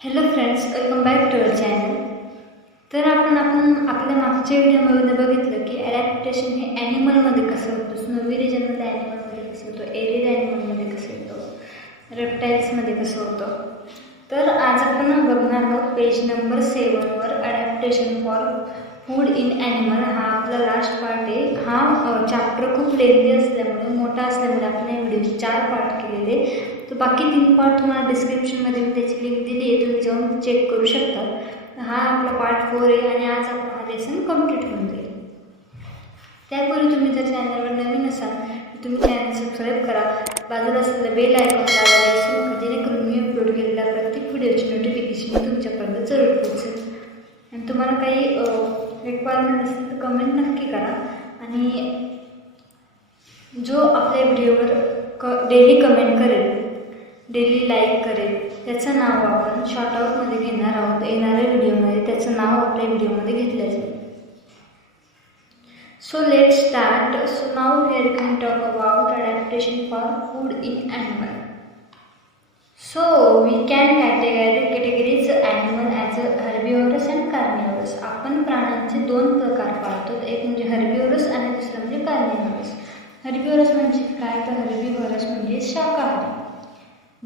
Hello friends, welcome back to our channel. तर आपण आपल्या मागच्या व्हिडिओमध्ये बघितलं की ॲडॅप्टेशन हे ॲनिमलमध्ये कसं होतं, स्नोवी रिजनमध्ये ॲनिमलमध्ये कसं होतं, एरिड ॲनिमलमध्ये कसं होतं, रेप्टाईल्समध्ये कसं होतं. तर आज आपण बघणार आहोत पेज नंबर 7वर adaptation for food in animal. हा आपला लास्ट पार्ट आहे. हा चॅप्टर खूप लेंदी असल्यामुळे, मोठा असल्यामुळे आपण या व्हिडिओचे 4 पार्ट केलेले. तर बाकी 3 पार्ट तुम्हाला डिस्क्रिप्शनमध्ये मी त्याची लिंक दिली आहे, तुम्ही जाऊन चेक करू शकता. हा आपला पार्ट 4 आहे आणि आज आपला हा लेसन कंप्लीट होऊन जाईल. त्यापूर्वी तुम्ही जर चॅनलवर नवीन असाल तर तुम्ही चॅनल सबस्क्राईब करा, बाजूला असलेलं बेल आयकॉन लावायला विसरू नका, जेणेकरून मी अपलोड केलेल्या प्रत्येक व्हिडिओची नोटिफिकेशन तुमच्यापर्यंत जरूर पोहोचेल. आणि तुम्हाला काही रिक्वायरमेंट असेल तर कमेंट नक्की करा. आणि जो आपल्या व्हिडिओवर डेली कमेंट करेल, डेली लाईक करेल, त्याचं नाव आपण शॉर्टआउटमध्ये घेणार आहोत. येणाऱ्या व्हिडिओमध्ये त्याचं नाव आपल्या व्हिडिओमध्ये घेतलं जाईल. So let's start. So now we are going to talk about adaptation for food in animal. So we can categorize animal as herbivorous and carnivorous. आपण प्राण्यांचे 2 प्रकार पाळतो, एक म्हणजे हर्बिव्हरस आणि दुसरं म्हणजे कार्निव्हरस. हर्बिव्हरस म्हणजे काय, तर हर्बिव्हरस म्हणजे शाकाहारी,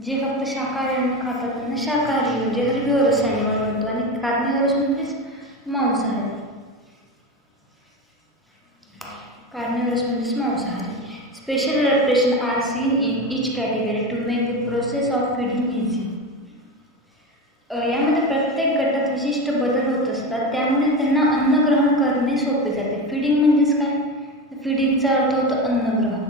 जे फक्त शाकाहारी अन्न खातात त्यांना शाकाहारी म्हणजे हर्बिव्हरस ॲनिमल म्हणतो. आणि कार्निव्हरस म्हणजेच मांसाहारी. कार्निव्हरस म्हणजेच मांसाहारी. Special adaptation are seen in each category to make the process of feeding easy. यामध्ये प्रत्येक गटात विशिष्ट बदल होत असतात, त्यामुळे त्यांना अन्न ग्रहण करणे सोपे जाते. फिडिंग म्हणजेच काय, फिडिंगचा अर्थ होतो अन्नग्रहण.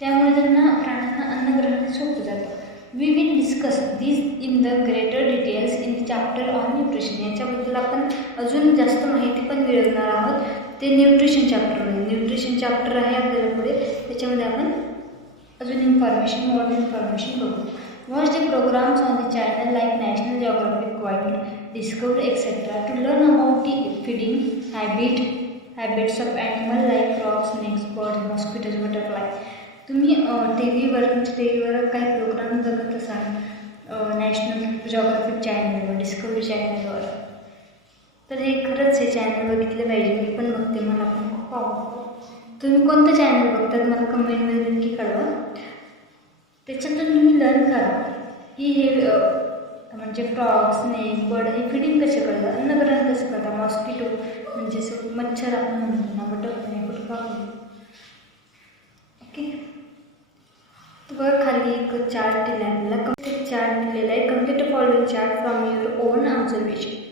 त्यामुळे त्यांना प्राण्यांना अन्न ग्रहण सोपं जातं. We will discuss this in the greater details in the chapter on nutrition. याच्याबद्दल आपण अजून जास्त माहिती पण मिळवणार आहोत, ते न्यूट्रिशन चॅप्टरमध्ये. न्यूट्रिशन चॅप्टर आहे आपल्याला पुढे, त्याच्यामध्ये आपण अजून मोर इन्फॉर्मेशन बघू. Watch the programmes on the channel like National Geographic, wild, Discovery etcetera to learn about the feeding habits of animal like frogs, snakes, birds, mosquitoes, butterfly. तुम्ही टी व्हीवर काही प्रोग्राम बघत असाल नॅशनल जिओग्राफिक चॅनलवर, discovery चॅनलवर, तर हे खरंच हे चॅनल बघितलं पाहिजे. मी पण बघते, मला पण खूप आवडतं. तुम्ही कोणतं चॅनल बघतात मला कमेंटमध्ये नक्की कळवा. त्याच्यातून तुम्ही लर्न करा की हे म्हणजे फ्रॉग, स्नेक, बर्ड हे फिडिंग कसे करतात, अन्नग्रहण कसं करतात. मॉस्किटो म्हणजे मच्छर आपण म्हणतो ना, बटरफ्लाय, फुलपाखरू. ओके, तर खाली एक चार्ट दिला आहे, मला कम्प्लीट चार्ट दिलेला आहे. Complete following chart from your on observation.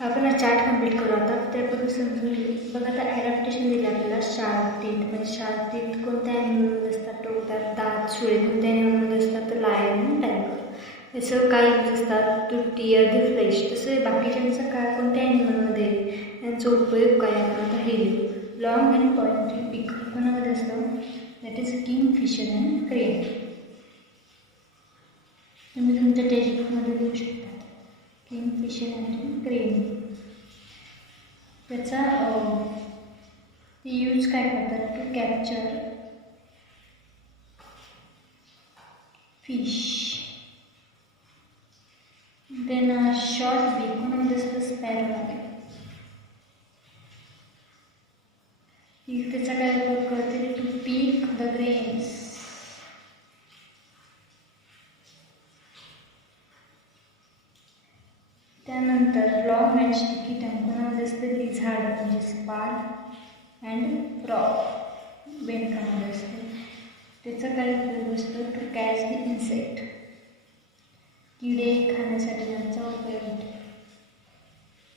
आपण हा चार्ट कम्प्लीट करू आता. त्यापूर्वी समजून घेऊ. बघा, आता ॲडॅप्टेशन दिलं आपल्याला. शार्क टीथ म्हणजे शार्क टीथ कोणत्या ॲनिमलमध्ये असतात, टोकतात. दात सुळे कोणत्या ॲनिमलमध्ये असतात, तर लायन आणि टायगर. तसं काही असतात टू टिअर द फ्लेश. तसं बाकीच्यांचं काय कोणत्या ॲनिमलमध्ये, त्यांचा उपयोग काय आपण आता हे घेऊ. लॉंग अँड पॉइंटेड पिक कोणामध्ये असतं, that is kingfisher and crane. तुम्ही तुमच्या टेक्स्टबुकमध्ये घेऊ शकता किंगफिशर अँड क्रेन. त्याचा यूज काय करतात, to capture fish. Then short beak कोणामध्ये असतं, स्पॅरोमध्ये. त्याचा काय उपयोग करते, टू पीक द ग्रेन्स. त्यानंतर लॉंग अँड स्टिकी टंग कोणामध्ये असतं, लिझार्ड म्हणजे स्पार अँड फ्रॉग बेडकामध्ये असते. त्याचा काय उपयोग असतो, टू कॅच द इन्सेक्ट. किडे खाण्यासाठी त्यांचा उपयोग होतो,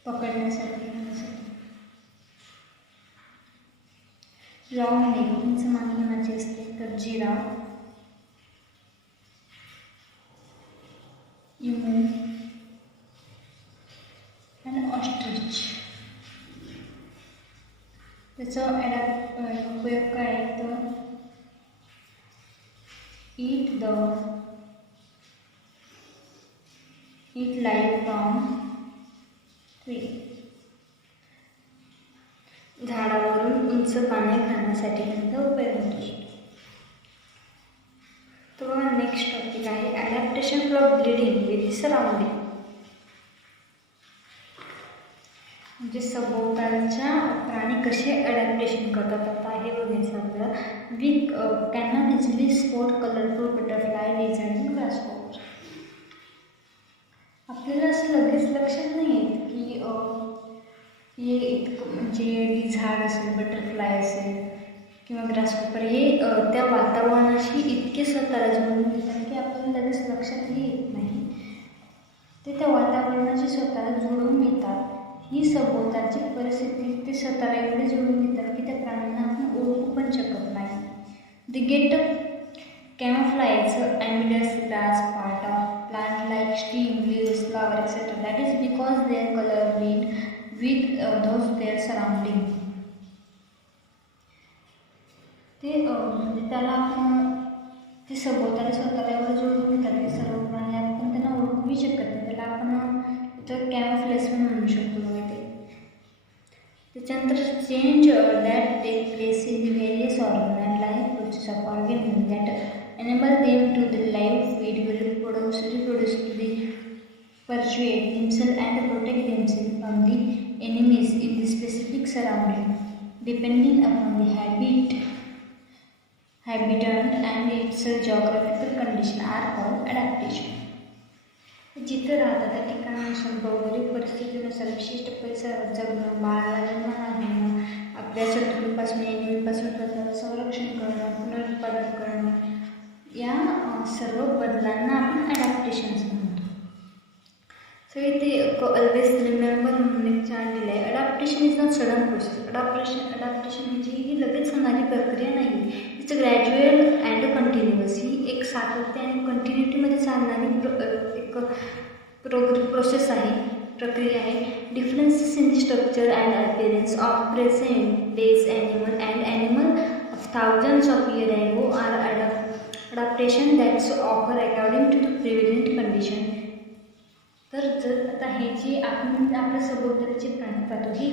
पकडण्यासाठी, खाण्यासाठी. लॉंग नेक उंच मानेची असते, तर जिराफ, इमू आणि ऑस्ट्रिच. त्याचा उपयोग काय आहे, तर ईट लाईव्ह फ्रॉम ट्री. झाडावरून उंच पाने खाण्यासाठी त्यांचा उपयोग होतो. तो नेक्स्ट टॉपिक आहे adaptation adaptation from bleeding with the surrounding. म्हणजे सभोवतालच्या प्राणी कसे अडॅप्टेशन करतात आता हे बघायचं आपल्याला. We can not easily spot colourful butterfly, lizard and grasshopper. आपल्याला असं लगेच लक्षात नाही येत की हे इतकं म्हणजे झाड असेल, बटरफ्लाय असेल किंवा ग्रासहॉपर हे त्या वातावरणाशी इतके स्वतःला जोडून घेतात की आपल्याला लगेच लक्षातही येत नाही. ते त्या वातावरणाशी स्वतःला जोडून घेतात. ही सभोवतालची परिस्थिती ते स्वतःला एवढे जोडून घेतात की त्या प्राण्यांना आपण ओळखू पण शकत नाही. They get camouflage amidst grass, part of plant like stem, leaves, flower, etc. That is because their color blend with those their surrounding. ते म्हणजे त्याला आपण ते सभोवताला स्वतःला एवढं जोडून घेतात की सर्व प्राणी आपण त्यांना ओळखूही शकत नाही. त्याला आपण तर कॅमोफ्लेज पण म्हणू शकतो बघा ते. त्याच्यानंतर change that take place in the various organ and life process of organism that enable them to the live, feed, reproduce to the persuade themselves and protect themselves from the enemies in the specific surrounding, depending upon the habitat and its geographical condition are called adaptation. जिथं राहतात त्या ठिकाणानुसार भौगोलिक परिस्थितीनुसार विशिष्ट परिसरात जगणं, बाळाला जन्म घालणं, आपल्या शत्रूंपासून एनिमीपासून स्वतःचं संरक्षण करणं, पुनरुत्पादन करणं, या सर्व बदलांना आपण ॲडॅप्टेशन्स म्हणतो. सो इथे ऑलवेज रिमेंबर म्हणून एक चार्ट दिला आहे. Adaptation is not sudden process. Adaptation म्हणजे ही लगेच होणारी प्रक्रिया नाही. It's gradual and continuous. ही एक सातत्य आणि कंटिन्युटीमध्ये चालणारी एक प्रोसेस आहे, प्रक्रिया आहे. Differences in the structure and appearance of present days animal of thousands of year अगो R adaptation that's occur according to the prevalent condition. तर जर आता हे जे आपण आपल्या सभोवतालचे प्राणी पाहतो, ही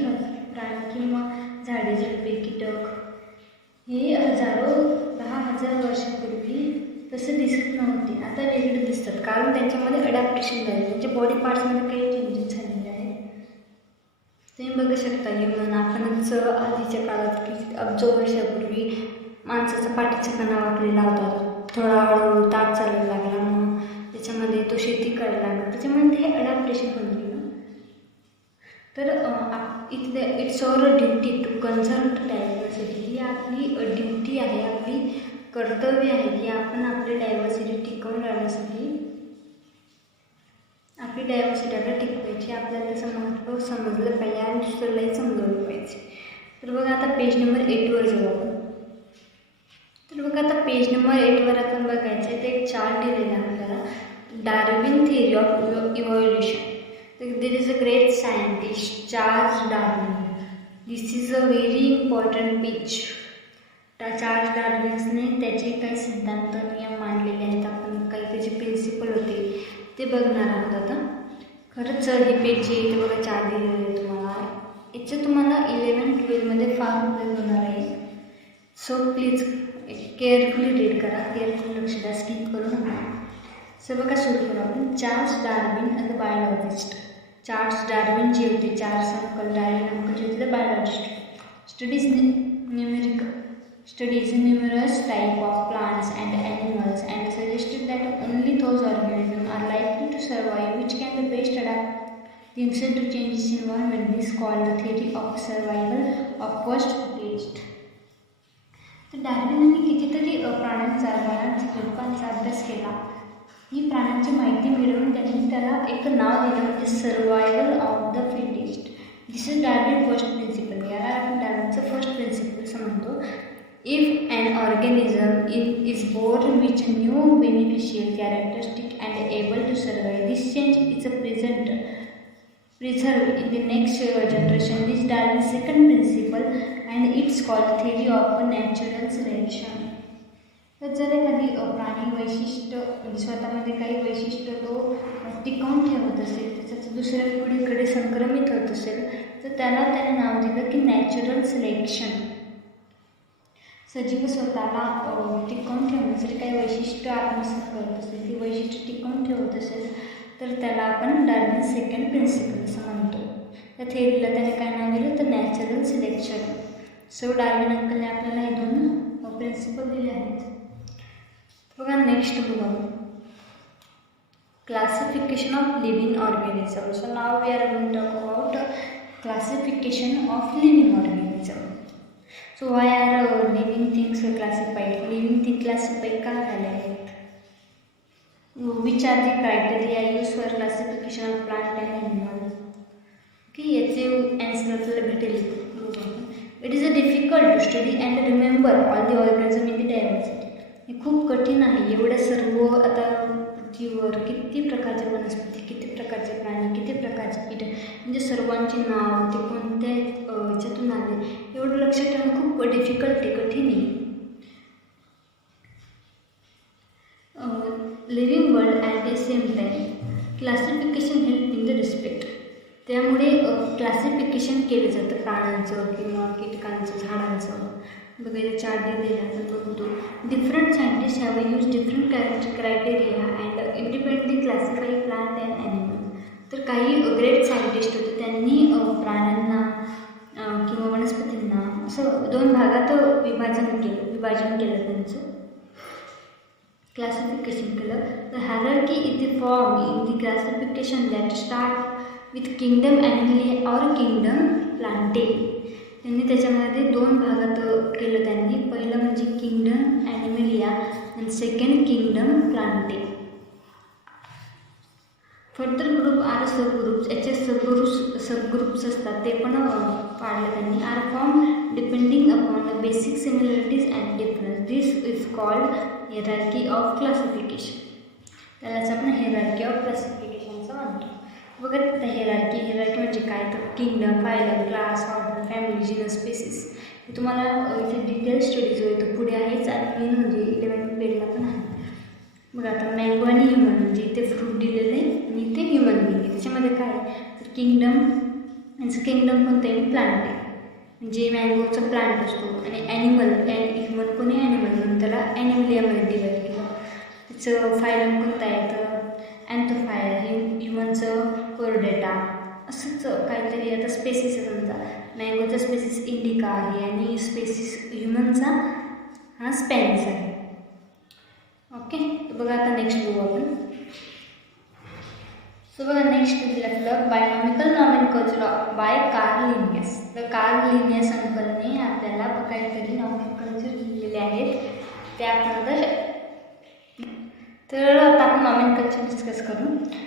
प्राणी किंवा झाडे, झुडपे, कीटक हे हजारो 10,000 वर्षापूर्वी तसं दिसत नव्हते. आता वेगळे दिसतात कारण त्यांच्यामध्ये अडॅप्टेशन झाले. त्यांच्या बॉडी पार्ट्समध्ये काही चेंजेस झालेले आहेत. तुम्ही बघू शकता की म्हणून आपणच आधीच्या काळात की अब्जो वर्षापूर्वी माणसाचा पाठीचा कणा वाकलेला होता. थोडा हळूहळू ताट चालायला लागला, मग त्याच्यामध्ये तो शेती करायला लागला. त्याच्यामध्ये हे अडॅप्टेशन होऊन गेलं. तर इथले it's our duty to conserve diversity. ही आपली ड्युटी आहे, आपली कर्तव्य आहे की आपण आपली डायव्हर्सिटी टिकवून राहण्यासाठी आपली डायव्हर्सिटी आपल्याला टिकवायची. आपल्याला त्याचं महत्त्व समजलं पाहिजे आणि दुसऱ्यालाही समजवलं पाहिजे. तर बघा आता पेज नंबर 8वर जाऊ आपण. तर बघा आता पेज नंबर 8वर आपण बघायचं आहे. ते एक चार्ट दिलेला आहे आपल्याला. Darwin theory of evolution. There is a great scientist Charles Darwin. This is a very important page. Charles डार्विन्सने त्याचे काही सिद्धांत नियम मांडलेले आहेत. आपण काही त्याचे प्रिन्सिपल होते ते बघणार आहोत आता. खरंच हे पेज जे इथे बघा चार्ट दिलेले आहे तुम्हाला. याचं तुम्हाला 11-12मध्ये फार उपयोग होणार आहे. सो प्लीज केअरफुली रीड करा, केअरफुली लक्ष द्या, स्किप करू नका. सो बघा सुरू करू आपण. Charles Darwin as a biologist. Charles Darwin जे होते, चार्ल्स अंकल डार्विन जे होते biologist. Studies numerous type of plants and animals and suggested that only those organisms are likely to survive which can the best adapt themselves to changes in environment. This called the theory of survival of first fittest. तर डार्विनने कितीतरी प्राण्यांचा, बाळांचा, झुडपांचा अभ्यास केला. ही प्राण्यांची माहिती मिळवून त्यांनी त्याला एक नाव दिलं म्हणजे survival of the fittest. This is Darwin first principle. याला आपण डार्विनचं फर्स्ट प्रिन्सिपल असं म्हणतो. If an organism is born with new beneficial characteristic and able to survive, this change is preserved in the next generation. This is Darwin's second principle and it's called theory of natural selection. तर जर एखादी प्राणी वैशिष्ट्य म्हणजे स्वतःमध्ये काही वैशिष्ट्य तो टिकवून ठेवत असेल, त्याचं दुसऱ्या पिढीकडे संक्रमित होत असेल, तर त्याला त्याने नाव दिलं की नॅचरल सिलेक्शन. सजीव स्वतःला टिकवून ठेवण्यासाठी काही वैशिष्ट्य आत्मसात करत असेल, ती वैशिष्ट्य टिकवून ठेवत असेल तर त्याला आपण डार्विन सेकंड प्रिन्सिपल असं म्हणतो. त्या थेअरीला त्याने काय नाव दिलं तर नॅचरल सिलेक्शन. सो डार्विन अंकलने आपल्याला हे दोन प्रिन्सिपल दिले आहेत. बघा नेक्स्ट बघा, classification of living organism. So now we are going to talk about classification of living organism. So why are living things classified? Living things classified का झाले आहेत? Which are the criteria used for classification of plant and animal? Okay, याचे answer आपल्याला भेटेल. It is a difficult to study and remember all the organism in the diversity. हे खूप कठीण आहे. एवढ्या सर्व आता पृथ्वीवर किती प्रकारचे वनस्पती, किती प्रकारचे प्राणी, किती प्रकारचे कीटक, म्हणजे सर्वांची नाव ते कोणत्या याच्यातून आले एवढं लक्षात ठेवणं खूप डिफिकल्ट आहे, कठीण आहे. Living world at the same time classification help in the respect. त्यामुळे क्लासिफिकेशन केलं जातं प्राण्यांचं किंवा कीटकांचं, झाडांचं. बघा इथे चार्ट दिलेला आपण बघतो. Different scientist have use different criteria and independently classify plant and animal. तर काही ग्रेट सायंटिस्ट होते, त्यांनी प्राण्यांना किंवा वनस्पतींना असं दोन भागात विभाजन केलं त्यांचं, क्लासिफिकेशन केलं. The hierarchy is the form in the classification that start with kingdom animalia or kingdom plantae. त्यांनी त्याच्यामध्ये दोन भागात केलं त्यांनी. पहिलं म्हणजे किंगडम ॲनिमलिया आणि second kingdom plantae. Further group are subgroups. याचे सबग्रुप्स असतात ते पण पाडले त्यांनी. Are form depending upon the basic similarities and difference. This is called hierarchy of classification. त्यालाच आपण हेरार्की ऑफ क्लासिफिकेशनचं म्हणतो. बघा आता हेरार्की म्हणजे काय तर kingdom, phylum, class, order, family, genus, species. हे तुम्हाला इथे डिटेल स्टडीज होईल तर पुढे आहेच आणि मेन म्हणजे 11th पेजला पण आहे. मग आता मँगो आणि ह्युमन म्हणजे इथे फ्रूट दिलेलं आहे आणि इथे ह्युमन बिंग. त्याच्यामध्ये काय तर किंगडम, यांचं किंगडम कोणतं आहे प्लांट आहे, म्हणजे मँगोचा प्लांट असतो. आणि ॲनिमल ह्युमन कोणी ॲनिमल म्हणून त्याला ॲनिमलियामध्ये डिवाईड केलं. त्याचं फायलम कोणतं आहे तर अँथोफायर, हे ह्युमनचं कोरडेटा. असंच काहीतरी. आता स्पेसिस आहे समजा, मँगोचा स्पेसिस इंडिका आहे आणि स्पेसिस ह्युमनचा हा स्पॅनिश आहे. ओके, बघा आता नेक्स्ट बघू आपण. सो बघा नेक्स्ट दिलं आपलं binomial nomenclature by Carl Linnaeus. तर कार्ल लिनियस अंकलने आपल्याला काहीतरी नॉमेनक्लेचर लिहिलेले आहेत त्याबद्दल. तर आता आपण नॉमेनक्लेचर डिस्कस करू.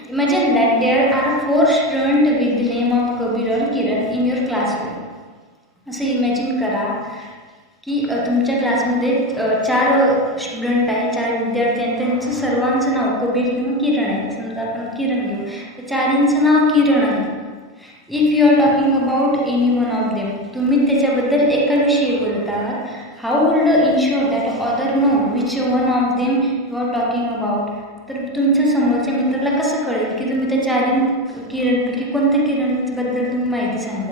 Imagine that there are 4 student with the name of Kabir और किरण इन युअर क्लासरूम. असं इमॅजिन करा की तुमच्या क्लासमध्ये 4 स्टुडंट आहे, 4 विद्यार्थी आहेत. त्यांचं सर्वांचं नाव कबीर किंवा किरण आहे. समजा आपण किरण घेऊ तर 4ांचं नाव किरण आहे. If you are talking about any one of them, तुम्ही त्याच्याबद्दल एकाविषयी बोलत आहात. How will ensure that other know which one of them you are talking about. तर तुमच्या समोरच्या मित्राला कसं कळेल की तुम्ही त्या 4 किरणपैकी कोणत्या किरणबद्दल तुम्ही माहिती सांगता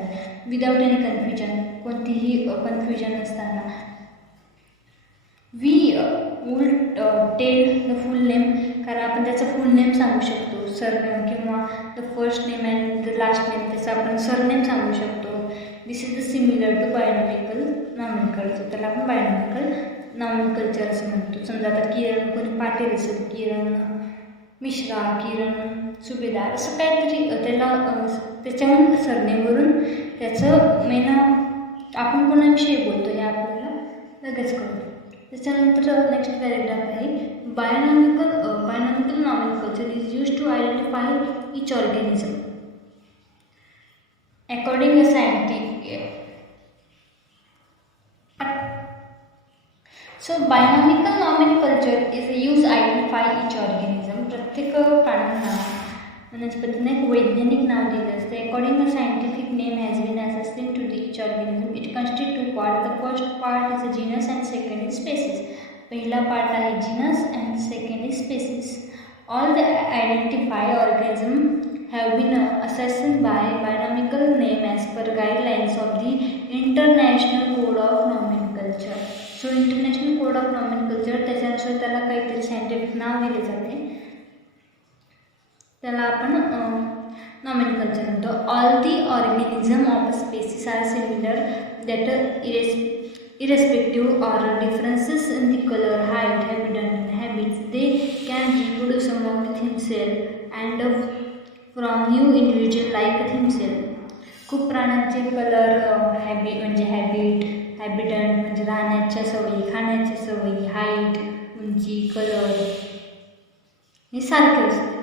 विदाउट एनी कन्फ्युजन, कोणतीही कन्फ्युजन नसताना. We will tell the full name, कारण आपण त्याचं फुल नेम सांगू शकतो, सरनेम किंवा the first name and the last name, त्याचं आपण सरनेम सांगू शकतो. This is the similar to binomial nomenclature. त्याला आपण बायोनॉमिकल नॉमेनक्लेचर असं म्हणतो. समजा आता किरण कोणी पाटील असेल, किरण मिश्रा, किरण सुभेदार, असं काहीतरी त्याला त्याच्याहून सरनेमवरून त्याचं मेन आपण कोणाविषयी बोलतो हे आपल्याला लगेच कळतं. त्याच्यानंतर नेक्स्ट पॅरेग्राफ आहे binomial nomenclature is use to identify each organism according a scientific. So binomial nomenclature is use identify each organism. प्रत्येक प्राण्यांना वनस्पतींना एक वैज्ञानिक नाव दिलं असतं. According a scientific name has been assign to the each organism. It constitute 2 part. The first part is a genus and second is species. पहिला part आहे genus and second is species. All the identify organism have been assessed by binomial name as per guidelines of the International Code of Nomenclature. So international code of nomenclature त्याच्यानुसार त्याला काहीतरी scientific नाव दिले जाते, त्याला आपण nomenclature म्हणतो. All the organism of species are similar that irrespective or differences in the color, height, habitat and habits, they can reproduce among themselves and from new individual like themselves. खूप प्राण्यांचे colour म्हणजे हॅबिटंट म्हणजे राहण्याच्या सवयी, खाण्याच्या सवयी, height, उंची, colour हे सारखे असते.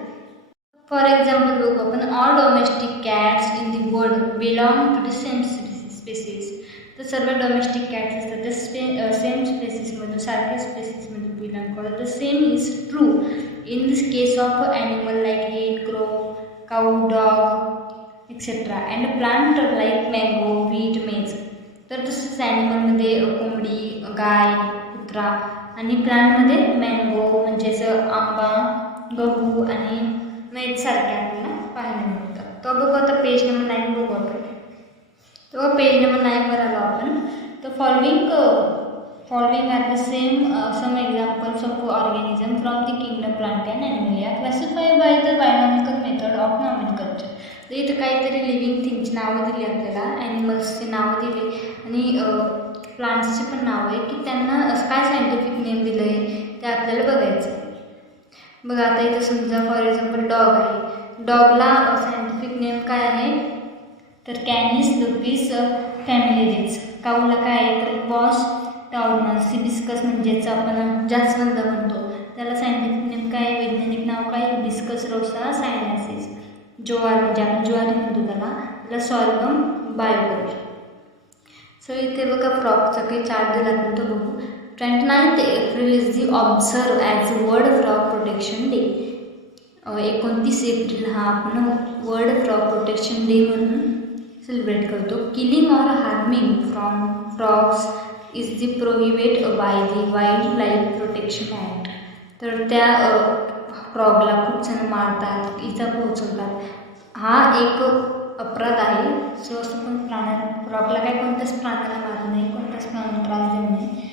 फॉर एक्झाम्पल बघू आपण, all domestic cats in the world belong to the same species. तर सर्व डोमेस्टिक कॅट्स असतात ते सेम स्पेसिसमधून, सारख्या स्पेसिसमधून बिलॉंग करतात. The same is true in this case of animal like hate, crow, cow, dog etcetera and plant like mango, wheat, maize. तर तसंच ॲनिमलमध्ये कोंबडी, गाय, कुत्रा आणि प्लांटमध्ये मँगो म्हणजे असं आंबा, गहू आणि मेज सारखे आपल्याला पाहायला मिळतात. तो बघू आता पेज नंबर 9 बघू आपण. तो पेज नंबर 9वर आलो आपण. तर following are the some examples of organism from the kingdom plant and animal classify by the biological method of nomenclature. तर इथं काहीतरी लिव्हिंग थिंगची नावं दिली आपल्याला, ॲनिमल्सची नावं दिली आणि प्लांट्सचे पण नाव आहे की त्यांना काय सायंटिफिक नेम दिलं आहे ते आपल्याला बघायचं. बघा आता इथं समजा फॉर एक्झाम्पल डॉग आहे. डॉगला सायंटिफिक नेम काय आहे तर कॅनिस लुपिस फॅमिलिरीज. काऊला काय आहे तर बॉस टाउनस. हिबिस्कस म्हणजेच आपण जास्वंद म्हणतो, त्याला सायंटिफिक नेम काय, वैज्ञानिक नाव काय, हिबिस्कस रोसा सायनासिस. ज्वार म्हणजे आपण ज्वारी म्हणतो त्याला सॉर्गम बायोलॉजी. सो इथे बघा फ्रॉकचा काही चार्ट दिला आपण तो बघू. 29 April is the observe as world frog protection day. 29 April हा आपण वर्ल्ड फ्रॉक प्रोटेक्शन डे म्हणून सेलिब्रेट करतो. Killing or harming from frogs is the prohibit by the wild life protection act. तर त्या फ्रॉगला खूप जण मारतात, इजा पोहोचवतात, हा एक अपराध आहे. सो असं पण फ्रॉगला काय कोणत्याच प्राण्याला मारू नये, कोणत्याच प्राण्याला त्रास देऊ नये.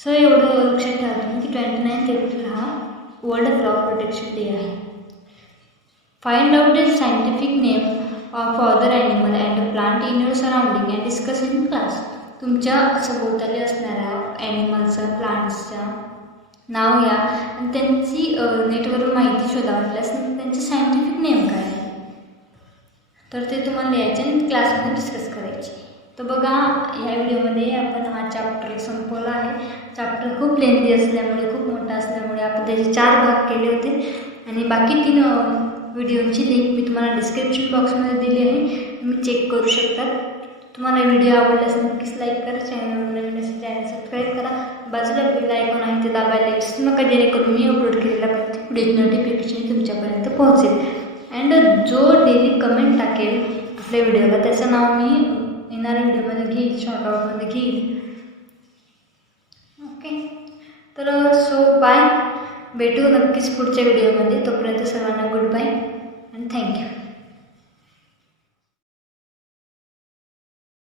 सो एवढं लक्षात ठेवा तुम्ही की 29 एप्रिल हा वर्ल्ड फ्रॉग प्रोटेक्शन डे आहे. Find out the scientific name of other animal and plant in your surrounding and discuss in class. तुमच्या सभोवताली असणाऱ्या ॲनिमल्सच्या, प्लांट्सच्या नाव घ्या आणि त्यांची नेटवरून माहिती शोधा. वाटल्यास त्यांचे सायंटिफिक नेम काय आहे तर ते तुम्हाला लिहायचे आणि क्लासमध्ये डिस्कस करायचे. तर बघा ह्या व्हिडिओमध्ये आपण हा चॅप्टर संपवला आहे. चॅप्टर खूप लेंथी असल्यामुळे, खूप मोठा असल्यामुळे आपण त्याचे 4 भाग केले होते आणि बाकी 3 व्हिडिओची लिंक मी तुम्हाला डिस्क्रिप्शन बॉक्समध्ये दिली आहे, तुम्ही चेक करू शकता. तुम्हाला व्हिडिओ आवडल्यास नक्कीच लाईक करा, चॅनल नवीन असेल चॅनल सबस्क्राईब करा, बाजूला बेल आयकॉन आहे ते दाबायला विसरू नका, जेणेकरून मी अपलोड केलेला प्रत्येक व्हिडिओ नोटिफिकेशन तुमच्यापर्यंत पोहोचेल. अँड जो डेली कमेंट टाकेल आपल्या व्हिडिओला त्याचं नाव मी येणाऱ्या व्हिडिओमध्ये घेईल, शॉर्ट आउटमध्ये घेईल. ओके, तर सो बाय, भेटू नक्कीच पुढच्या व्हिडिओमध्ये. तोपर्यंत सर्वांना गुड बाय अँड थँक्यू.